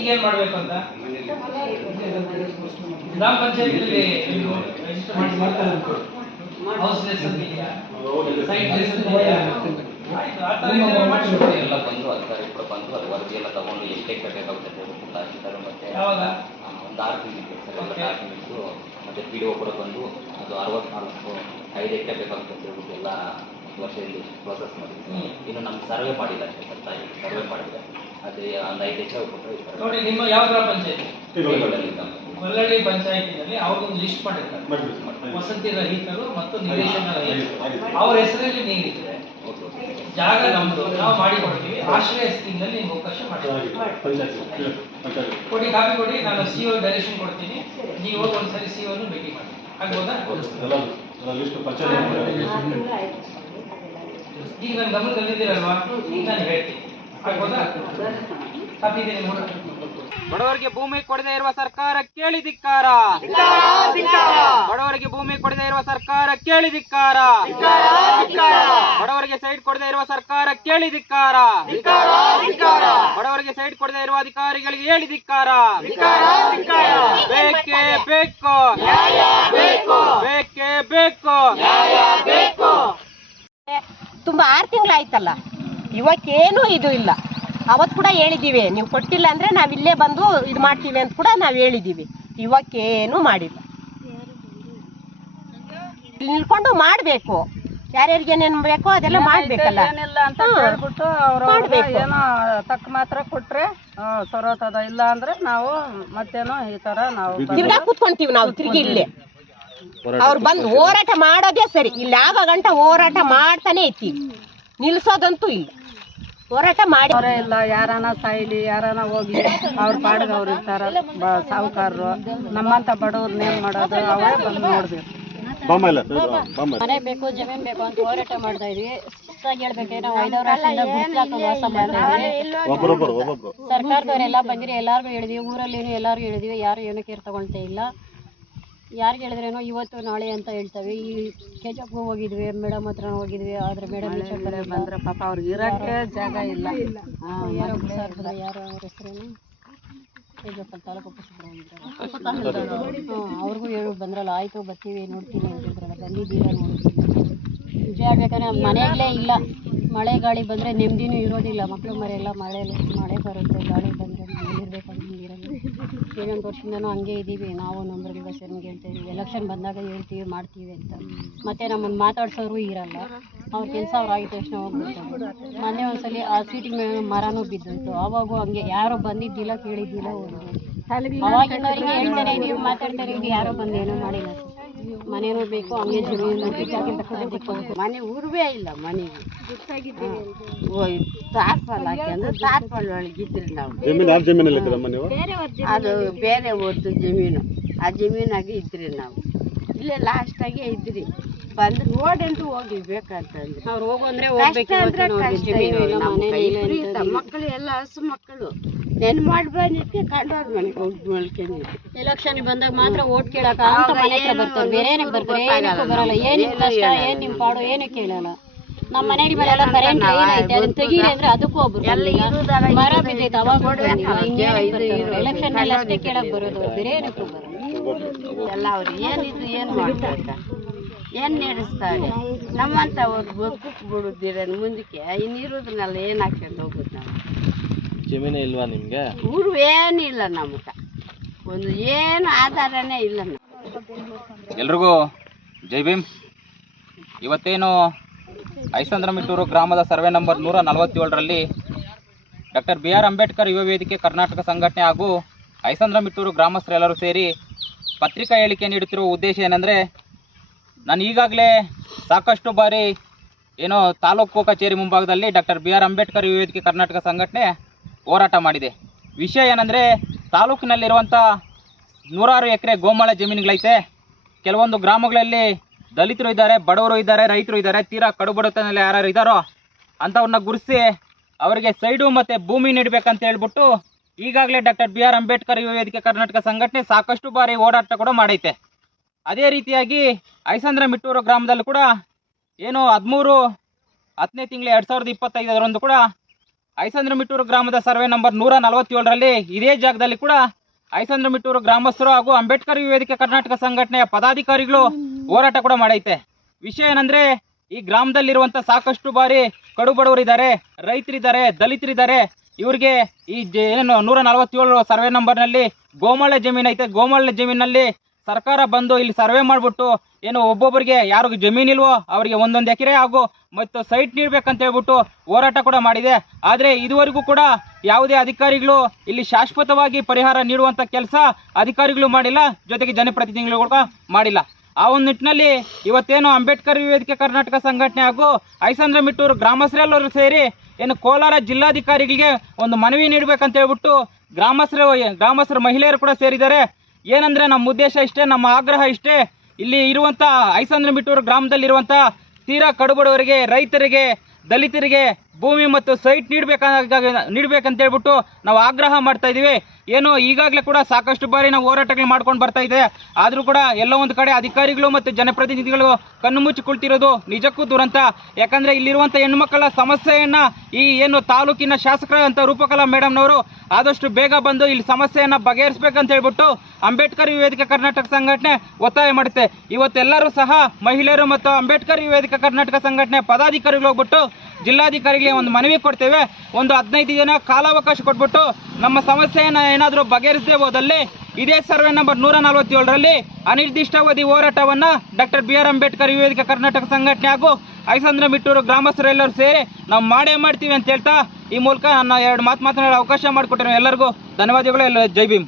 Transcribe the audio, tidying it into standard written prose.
ಈಗೇನ್ ಮಾಡ್ಬೇಕು ಅಂತ ಗ್ರಾಮ ಪಂಚಾಯತಿಯಲ್ಲಿ ರಿಜಿಸ್ಟರ್ ಮಾಡಿ ಹೌಸ್ಲೆಸ್ ಅಂತ ಇದೆಯಾ, ಸೈಟ್ ಲೆಸ್ ಅಂತ ಇದೆಯಾ? ಆಯ್ತು, ಆ ಥರ ಇದ್ರೆ ಮಾಡಿಸ್ಬಿಡಿ. ಎಲ್ಲ ಬಂದು ಅಧಿಕಾರಿ ಕೂಡ ಬಂದು ಅದು ವರದಿ ಎಲ್ಲ ತಗೊಂಡು ಎಷ್ಟೇ ಕಟ್ಟಬೇಕಾಗುತ್ತೆ ಹಾಕಿದ್ದಾರೆ. ಮತ್ತೆ ಯಾವಾಗ ಒಂದು 6 ತಿಂಗಳು ಸರ್, 6 ತಿಂಗಳು ಮತ್ತೆ PDO ಕೂಡ ಬಂದು ಅದು 64 5 ಎಕರೆ ಬೇಕಾಗುತ್ತೆ ಅಂತ ಹೇಳ್ಬಿಟ್ಟು ಎಲ್ಲ ವರ್ಷದಲ್ಲಿ ಪ್ರೋಸೆಸ್ ಮಾಡಿದ್ವಿ. ಇನ್ನು ನಮ್ಗೆ ಸರ್ವೆ ಮಾಡಿಲ್ಲ ಅಷ್ಟೇ ಸರ್, ಸರ್ವೆ ಮಾಡಿದ್ರೆ ಅದೇ ಒಂದು 5 ಎಕರೆ ಕೊಟ್ಟರೆ ನೋಡಿ. ನಿಮ್ಮ ಯಾವ ಗ್ರಾಮ ಪಂಚಾಯತಿ? ಗೊಲ್ಲಳ್ಳಿ ಪಂಚಾಯತಿನಲ್ಲಿ ಅವ್ರದೊಂದು ಲಿಸ್ಟ್ ಮಾಡಿರ್ತಾರೆ, ವಸತಿ ರಹಿತರು ಮತ್ತು ನಿವೇಶನ ರಹಿತರು. ಅವ್ರ ಹೆಸರಲ್ಲಿ ನೀರಿದ್ರೆ ಜಾಗ ನಮ್ದು, ನಾವು ಮಾಡಿ ಕೊಡ್ತೀವಿ. ಆಶ್ರಯ ಸ್ಕೀಮ್ನಲ್ಲಿ ನಿಮ್ಗೆ ಅವಕಾಶ ಮಾಡಿ ಕೊಡಿ, ಕಾಪಿ ಕೊಡಿ. ನಾನು CO ಡೈರೆಕ್ಷನ್ ಕೊಡ್ತೀನಿ, ನೀವು ಹೋಗಿ ಒಂದ್ಸರಿ CO ಭೇಟಿ ಮಾಡಿ. ಆಗ್ಬೋದಾ? ಈಗ ನನ್ನ ಗಮನ ತಂದಿದ್ದೀರಲ್ವಾ, ಈಗ ನಾನು ಹೇಳ್ತೀನಿ. ಆಗ್ಬೋದಾ? ಕಾಪಿ ಇದೆ ನೋಡಿ. ಬಡವರಿಗೆ ಭೂಮಿ ಕೊಡದೇ ಇರುವ ಸರ್ಕಾರ ಕೇಳಿ ಧಿಕ್ಕಾರ. ಬಡವರಿಗೆ ಭೂಮಿ ಕೊಡದೇ ಇರುವ ಸರ್ಕಾರ ಕೇಳಿ ಧಿಕ್ಕಾರ. ಬಡವರಿಗೆ ಸೈಟ್ ಕೊಡದೇ ಇರುವ ಸರ್ಕಾರ ಕೇಳಿ ಧಿಕ್ಕಾರ. ಬಡವರಿಗೆ ಸೈಟ್ ಕೊಡದೇ ಇರುವ ಅಧಿಕಾರಿಗಳಿಗೆ ಹೇಳಿ ಧಿಕ್ಕಾರ. ಬೇಕೇ ಬೇಕು, ಬೇಕೇ ಬೇಕು. ತುಂಬಾ 6 ತಿಂಗಳಾಯ್ತಲ್ಲ, ಇವತ್ತೇನು ಇದು ಇಲ್ಲ. ಅವತ್ತು ಕೂಡ ಹೇಳಿದ್ದೀವಿ, ನೀವು ಕೊಟ್ಟಿಲ್ಲ ಅಂದ್ರೆ ನಾವು ಇಲ್ಲೇ ಬಂದು ಇದು ಮಾಡ್ತೀವಿ ಅಂತ ಕೂಡ ನಾವು ಹೇಳಿದ್ದೀವಿ. ಇವಕ್ಕೇನು ಮಾಡಿಲ್ಲ. ನಿಲ್ಕೊಂಡು ಮಾಡಬೇಕು, ಯಾರ್ಯಾರಿಗೆ ಏನೇನು ಬೇಕೋ ಅದೆಲ್ಲ ಮಾಡ್ಬೇಕಲ್ಲ. ಏನಿಲ್ಲ ಅಂತ ಹೇಳ್ಬಿಟ್ಟು ಅವ್ರು ಏನೋ ತಕ್ಕ ಮಾತ್ರ ಕೊಟ್ರೆ ಸರೋತದ, ಇಲ್ಲ ಅಂದ್ರೆ ನಾವು ಮತ್ತೇನೋ ಈ ತರ ನಾವು ತಿರ್ಗಾ ಕೂತ್ಕೊಂತೀವಿ. ನಾವು ತಿರ್ಗಿ ಇಲ್ಲೇ ಅವ್ರು ಬಂದು ಹೋರಾಟ ಮಾಡೋದೇ ಸರಿ. ಇಲ್ಲಿ ಆಗ ಗಂಟ ಹೋರಾಟ ಮಾಡ್ತಾನೆ ಇರ್ತೀವಿ, ನಿಲ್ಸೋದಂತೂ ಇಲ್ಲ. ಹೋರಾಟ ಮಾಡಿ ಅವರೇ ಇಲ್ಲ, ಯಾರನ ಸಾಯ್ಲಿ, ಯಾರನ ಹೋಗಿ ಅವ್ರ ಪಾಡಿಗೆ ಅವ್ರು ಇರ್ತಾರ. ಸಾಹುಕಾರರು ನಮ್ಮಂತ ಬಡವ್ರನ್ನೇನ್ ಮಾಡೋದು, ಅವರೇ ಬಂದು ನೋಡ್ಬೇಕು. ಮನೆ ಬೇಕು, ಜಮೀನ್ ಬೇಕು ಅಂತ ಹೋರಾಟ ಮಾಡ್ತಾ ಇದ್ವಿ. ಸುತ್ತಾಗಿ ಹೇಳ್ಬೇಕೆ, ನಾವು 5 ವರ್ಷದಿಂದ ಗುಡ್ಸ್ಲಾಕ ವಾಸ ಮಾಡ್ತಾ ಇದ್ವಿ. ಸರ್ಕಾರದವರೆಲ್ಲ ಬಂದಿರಿ, ಎಲ್ಲಾರ್ಗು ಹೇಳಿದ್ವಿ, ಊರಲ್ಲಿ ಎಲ್ಲಾರ್ಗು ಹೇಳಿದ್ವಿ. ಯಾರು ಏನು ಕೇರ್ ತಗೊಳ್ತಾ ಇಲ್ಲ. ಯಾರಿಗೆ ಹೇಳಿದ್ರೇನೋ ಇವತ್ತು ನಾಳೆ ಅಂತ ಹೇಳ್ತೇವೆ. ಈ ಕೆಜಪ್ಗೂ ಹೋಗಿದ್ವಿ, ಮೇಡಮ್ ಹತ್ರ ಹೋಗಿದ್ವಿ, ಆದ್ರೆ ಮೇಡಮ್ ಬಂದ್ರೆ ಪಾಪ ಅವ್ರಿಗೆ ಇರಕ್ಕೆ ಜಾಗ ಇಲ್ಲ. ಯಾರೋ ಸರ್, ಯಾರು ಅವ್ರ ಹೆಸರೇನು ಕೆಜಪ್ಪ ತಾಲೂಕು ಅವ್ರಿಗೂ ಹೇಳು ಬಂದ್ರಲ್ಲ, ಆಯ್ತು ಬರ್ತೀವಿ ನೋಡ್ತೀನಿ ಅಂತಿದ್ರಲ್ಲ, ಬಂದಿದ್ದೀರಾ ನೋಡ್ತೀವಿ. ನಿಜ ಹೇಳ್ಬೇಕಂದ್ರೆ ಮನೆಗಳೇ ಇಲ್ಲ. ಮಳೆ ಗಾಳಿ ಬಂದರೆ ನೆಮ್ಮದಿನೂ ಇರೋದಿಲ್ಲ. ಮಕ್ಕಳು ಮರೆಯೆಲ್ಲ ಮಳೆ ಬರುತ್ತೆ, ಗಾಳಿ ಬಂದರೆ ಮನೇಲಿರ್ಬೇಕಂತ ನೀರಲ್ಲಿ. 7 ವರ್ಷದಿಂದನೂ ಹಂಗೆ ಇದ್ದೀವಿ. ನಾವು ನಂಬರ್ಗಳ ಸೇರ್ಗೆ ಹೇಳ್ತಾ ಇದ್ದೀವಿ, ಎಲೆಕ್ಷನ್ ಬಂದಾಗ ಹೇಳ್ತೀವಿ ಮಾಡ್ತೀವಿ ಅಂತ. ಮತ್ತೆ ನಮ್ಮನ್ನು ಮಾತಾಡ್ಸೋರು ಇರಲ್ಲ. ಅವ್ರ ಕೆಲಸ ಅವ್ರು ಆಗಿದ ತಕ್ಷಣ ಹೋಗ್ಬಿಡ್ತಾರೆ. ಮೊನ್ನೆ ಒಂದ್ಸಲಿ ಆ ಸೀಟಿಂಗ್ ಮೇಲೆ ಮರನೂ ಬಿದ್ದೋಯ್ತು. ಅವಾಗೂ ಹಂಗೆ ಯಾರೋ ಬಂದಿದ್ದಿಲ್ಲ, ಕೇಳಿದ್ದಿಲ್ಲ, ಹೋಗಿದ್ದು. ಅವಾಗಿನವ್ರಿಗೆ ಹೇಳ್ತಾರೆ, ನೀವು ಮಾತಾಡ್ತಾರೆ, ಈಗ ಯಾರೋ ಬಂದು ಏನೋ ಮಾಡಿಲ್ಲ. ಮನೇನೂ ಬೇಕು, ಹಂಗೆ ಜಮೀನು ಮನೆ ಊರ್ವೇ ಇಲ್ಲ. ಮನೆಗೆ ತಾರ್ಪಾಲ್ ಹಾಕಿ ಅಂದ್ರೆ ತಾರ್ಪಾಲ್ ಒಳಗಿದ್ರಿ ನಾವು. ಅದು ಬೇರೆ ಓದ್ದು ಜಮೀನು, ಆ ಜಮೀನಾಗೆ ಇದ್ರಿ ನಾವು. ಇಲ್ಲೇ ಲಾಸ್ಟ್ ಆಗಿ ಇದ್ರಿ. ಬಂದು ನೋಡಂತೂ ಹೋಗಿ ಬೇಕಂತಂದ್ರೆ ಅವ್ರು ಹೋಗು ಅಂದ್ರೆ ಹೋಗ್ಬೇಕು. ಮಕ್ಕಳು ಎಲ್ಲ ಹಸು ಮಕ್ಕಳು ನೆನ್ ಮಾಡಿ ಬಂದಿಕ್ಕೆ ಕಂಡವ್ರ ಮನೆಗೆ ಹೋಗಿ ಮಲ್ಕೊಂಡಿದ್ವಿ. ಎಲೆಕ್ಷನ್ ಬಂದಾಗ ಮಾತ್ರ ಓಟ್ ಕೇಳಕ ಅಂತ ಮನೆ ಹತ್ರ ಬರ್ತಾರೆ, ಬೇರೆ ಏನಕ್ಕೆ ಬರ್ತಾರೆ? ಏನಕ್ಕೂ ಬರಲ್ಲ. ಏನ್ ನಿಮ್ ಕಷ್ಟ, ಏನ್ ನಿಮ್ ಪಾಡು ಏನು ಕೇಳಲ್ಲ. ನಮ್ಮ ಮನೆಗೆ ಮೇಲೆಲ್ಲ ಕರೆಂಟ್ ಲೈನ್ ಐತೆ, ಅದನ್ನ ತೆಗೀರಿ ಅಂದ್ರೆ ಅದಕ್ಕೂ ಒಬ್ರು ಮರ ಬಿದ್ದೈತೆ, ಅವಾಗ ಎಲೆಕ್ಷನ್ ಮೇಲೆ ಅಷ್ಟೇ ಕೇಳಕ್ ಬರೋದು, ಬೇರೆ ಏನಕ್ಕೂ ಬರಲ್ಲ. ಎಲ್ಲ ಅವ್ರು ಏನಿದ್ರು ಏನ್ ಮಾಡ್ಬೇಕ, ಏನ್ ನಡೆಸ್ತಾರೆ. ನಮ್ಮಂತವ್ರು ಬದುಕಕ್ಕೆ ಬಿಡುದಿರ ಮುಂದಕ್ಕೆ ಇನ್ನಿರೋದನ್ನೆಲ್ಲ ಏನ್ ಹಾಕೊಂಡು ಹೋಗುದು. ನಾವು ಜಮೀನೇ ಇಲ್ವಾ ನಿಮ್ಗೆ? ಊರು ಏನಿಲ್ಲ, ನಮ್ಗ ಒಂದು ಏನು ಆಧಾರನೇ ಇಲ್ಲ. ಎಲ್ರಿಗೂ ಜೈ ಭೀಮ್. ಇವತ್ತೇನು ಐಸಂದ್ರಮಿಟ್ಟೂರು ಗ್ರಾಮದ ಸರ್ವೆ ನಂಬರ್ 147ರಲ್ಲಿ ಡಾಕ್ಟರ್ BR ಅಂಬೇಡ್ಕರ್ ಯುವ ವೇದಿಕೆ ಕರ್ನಾಟಕ ಸಂಘಟನೆ ಹಾಗೂ ಐಸಂದ್ರಮಿಟ್ಟೂರು ಗ್ರಾಮಸ್ಥರೆಲ್ಲರೂ ಸೇರಿ ಪತ್ರಿಕಾ ಹೇಳಿಕೆ ನೀಡುತ್ತಿರುವ ಉದ್ದೇಶ ಏನಂದರೆ, ನಾನು ಈಗಾಗಲೇ ಸಾಕಷ್ಟು ಬಾರಿ ಏನೋ ತಾಲೂಕು ಕಚೇರಿ ಮುಂಭಾಗದಲ್ಲಿ ಡಾಕ್ಟರ್ BR ಅಂಬೇಡ್ಕರ್ ಯುವ ವೇದಿಕೆ ಕರ್ನಾಟಕ ಸಂಘಟನೆ ಹೋರಾಟ ಮಾಡಿದೆ. ವಿಷಯ ಏನಂದರೆ, ತಾಲೂಕಿನಲ್ಲಿರುವಂಥ 106 ಎಕರೆ ಗೋಮಾಳ ಜಮೀನುಗಳೈತೆ. ಕೆಲವೊಂದು ಗ್ರಾಮಗಳಲ್ಲಿ ದಲಿತರು ಇದ್ದಾರೆ, ಬಡವರು ಇದ್ದಾರೆ, ರೈತರು ಇದ್ದಾರೆ. ತೀರಾ ಕಡುಬಡತನಲ್ಲಿ ಯಾರು ಇದ್ದಾರೋ ಅಂಥವ್ರನ್ನ ಗುರುತಿಸಿ ಅವರಿಗೆ ಸೈಡು ಮತ್ತು ಭೂಮಿ ನೀಡಬೇಕಂತ ಹೇಳ್ಬಿಟ್ಟು ಈಗಾಗಲೇ ಡಾಕ್ಟರ್ BR ಅಂಬೇಡ್ಕರ್ ಯುವ ವೇದಿಕೆ ಕರ್ನಾಟಕ ಸಂಘಟನೆ ಸಾಕಷ್ಟು ಬಾರಿ ಓಡಾಟ ಕೂಡ ಮಾಡೈತೆ. ಅದೇ ರೀತಿಯಾಗಿ ಐಸಂದ್ರಮಿಟ್ಟೂರು ಗ್ರಾಮದಲ್ಲೂ ಕೂಡ ಏನು 13/10 2025 ಕೂಡ ಐಸಂದ್ರಮಿಟ್ಟೂರು ಗ್ರಾಮದ ಸರ್ವೆ ನಂಬರ್ 147ರಲ್ಲಿ ಇದೇ ಜಾಗದಲ್ಲಿ ಕೂಡ ಐಸಂದ್ರಮಿಟ್ಟೂರು ಗ್ರಾಮಸ್ಥರು ಹಾಗೂ ಅಂಬೇಡ್ಕರ್ ಯುವ ವೇದಿಕೆ ಕರ್ನಾಟಕ ಸಂಘಟನೆಯ ಪದಾಧಿಕಾರಿಗಳು ಹೋರಾಟ ಕೂಡ ಮಾಡೈತೆ. ವಿಷಯ ಏನಂದ್ರೆ ಈ ಗ್ರಾಮದಲ್ಲಿರುವಂತ ಸಾಕಷ್ಟು ಬಾರಿ ಕಡುಬಡವರಿದ್ದಾರೆ, ರೈತರಿದ್ದಾರೆ, ದಲಿತರಿದ್ದಾರೆ. ಇವ್ರಿಗೆ ಈ ಏನು 147 ಸರ್ವೆ ನಂಬರ್ನಲ್ಲಿ ಗೋಮಾಳ ಜಮೀನು ಐತೆ. ಗೋಮಾಳ ಜಮೀನಲ್ಲಿ ಸರ್ಕಾರ ಬಂದು ಇಲ್ಲಿ ಸರ್ವೆ ಮಾಡಿಬಿಟ್ಟು ಏನು ಒಬ್ಬೊಬ್ಬರಿಗೆ ಯಾರಿಗೂ ಜಮೀನಿಲ್ವೋ ಅವರಿಗೆ ಒಂದೊಂದು ಎಕರೆ ಹಾಗೂ ಮತ್ತು ಸೈಟ್ ನೀಡಬೇಕಂತ ಹೇಳ್ಬಿಟ್ಟು ಹೋರಾಟ ಕೂಡ ಮಾಡಿದೆ. ಆದರೆ ಇದುವರೆಗೂ ಕೂಡ ಯಾವುದೇ ಅಧಿಕಾರಿಗಳು ಇಲ್ಲಿ ಶಾಶ್ವತವಾಗಿ ಪರಿಹಾರ ನೀಡುವಂಥ ಕೆಲಸ ಅಧಿಕಾರಿಗಳು ಮಾಡಿಲ್ಲ, ಜೊತೆಗೆ ಜನಪ್ರತಿನಿಧಿಗಳು ಕೂಡ ಮಾಡಿಲ್ಲ. ಆ ಒಂದು ನಿಟ್ಟಿನಲ್ಲಿ ಇವತ್ತೇನು ಅಂಬೇಡ್ಕರ್ ವೇದಿಕೆ ಕರ್ನಾಟಕ ಸಂಘಟನೆ ಹಾಗೂ ಐಸಂದ್ರಮಿಟ್ಟೂರು ಗ್ರಾಮಸ್ಥರೆಲ್ಲರೂ ಸೇರಿ ಏನು ಕೋಲಾರ ಜಿಲ್ಲಾಧಿಕಾರಿಗಳಿಗೆ ಒಂದು ಮನವಿ ನೀಡಬೇಕಂತ ಹೇಳ್ಬಿಟ್ಟು ಗ್ರಾಮಸ್ಥರು ಮಹಿಳೆಯರು ಕೂಡ ಸೇರಿದ್ದಾರೆ. ಏನಂದ್ರೆ ನಮ್ಮ ಉದ್ದೇಶ ಇಷ್ಟೇ, ನಮ್ಮ ಆಗ್ರಹ ಇಷ್ಟೇ, ಇಲ್ಲಿ ಇರುವಂಥ ಐಸಂದ್ರಮಿಟ್ಟೂರು ಗ್ರಾಮದಲ್ಲಿರುವಂಥ ತೀರಾ ಕಡುಬಡವರಿಗೆ, ರೈತರಿಗೆ, ದಲಿತರಿಗೆ ಭೂಮಿ ಮತ್ತು ಸೈಟ್ ನೀಡಬೇಕಂತ ಹೇಳ್ಬಿಟ್ಟು ನಾವು ಆಗ್ರಹ ಮಾಡ್ತಾ ಇದ್ದೀವಿ. ಏನು ಈಗಾಗಲೇ ಕೂಡ ಸಾಕಷ್ಟು ಬಾರಿ ನಾವು ಹೋರಾಟಗಳು ಮಾಡ್ಕೊಂಡು ಬರ್ತಾ ಇದೆ. ಆದರೂ ಕೂಡ ಎಲ್ಲ ಒಂದು ಕಡೆ ಅಧಿಕಾರಿಗಳು ಮತ್ತು ಜನಪ್ರತಿನಿಧಿಗಳು ಕಣ್ಣು ಮುಚ್ಚಿ ಕುಳಿತಿರೋದು ನಿಜಕ್ಕೂ ದುರಂತ. ಯಾಕಂದರೆ ಇಲ್ಲಿರುವಂಥ ಹೆಣ್ಮಕ್ಕಳ ಸಮಸ್ಯೆಯನ್ನು ಈ ಏನು ತಾಲೂಕಿನ ಶಾಸಕರಂತ ರೂಪಕಲಾ ಮೇಡಮ್ನವರು ಆದಷ್ಟು ಬೇಗ ಬಂದು ಇಲ್ಲಿ ಸಮಸ್ಯೆಯನ್ನು ಬಗೆಹರಿಸಬೇಕಂತ ಹೇಳ್ಬಿಟ್ಟು ಅಂಬೇಡ್ಕರ್ ವೇದಿಕೆ ಕರ್ನಾಟಕ ಸಂಘಟನೆ ಒತ್ತಾಯ ಮಾಡುತ್ತೆ. ಇವತ್ತೆಲ್ಲರೂ ಸಹ ಮಹಿಳೆಯರು ಮತ್ತು ಅಂಬೇಡ್ಕರ್ ವೇದಿಕೆ ಕರ್ನಾಟಕ ಸಂಘಟನೆ ಪದಾಧಿಕಾರಿಗಳು ಹೋಗ್ಬಿಟ್ಟು ಜಿಲ್ಲಾಧಿಕಾರಿಗಳಿಗೆ ಒಂದು ಮನವಿ ಕೊಡ್ತೇವೆ. ಒಂದು 15 ದಿನ ಕಾಲಾವಕಾಶ ಕೊಟ್ಬಿಟ್ಟು ನಮ್ಮ ಸಮಸ್ಯೆಯನ್ನು ಏನಾದರೂ ಬಗೆಹರಿಸದೆ ಹೋದಲ್ಲಿ ಇದೇ ಸರ್ವೆ ನಂಬರ್ 147ರಲ್ಲಿ ಅನಿರ್ದಿಷ್ಟಾವಧಿ ಹೋರಾಟವನ್ನು ಡಾಕ್ಟರ್ BR ಅಂಬೇಡ್ಕರ್ ವೇದಿಕೆ ಕರ್ನಾಟಕ ಸಂಘಟನೆ ಹಾಗೂ ಐಸಂದ್ರಮಿಟ್ಟೂರು ಗ್ರಾಮಸ್ಥರೆಲ್ಲರೂ ಸೇರಿ ನಾವು ಮಾಡೇ ಮಾಡ್ತೀವಿ ಅಂತ ಹೇಳ್ತಾ ಈ ಮೂಲಕ ನನ್ನ 2 ಮಾತು ಮಾತನಾಡಲು ಅವಕಾಶ ಮಾಡಿಕೊಟ್ಟಿರೋ ಎಲ್ಲರಿಗೂ ಧನ್ಯವಾದಗಳು. ಜೈ ಭೀಮ್.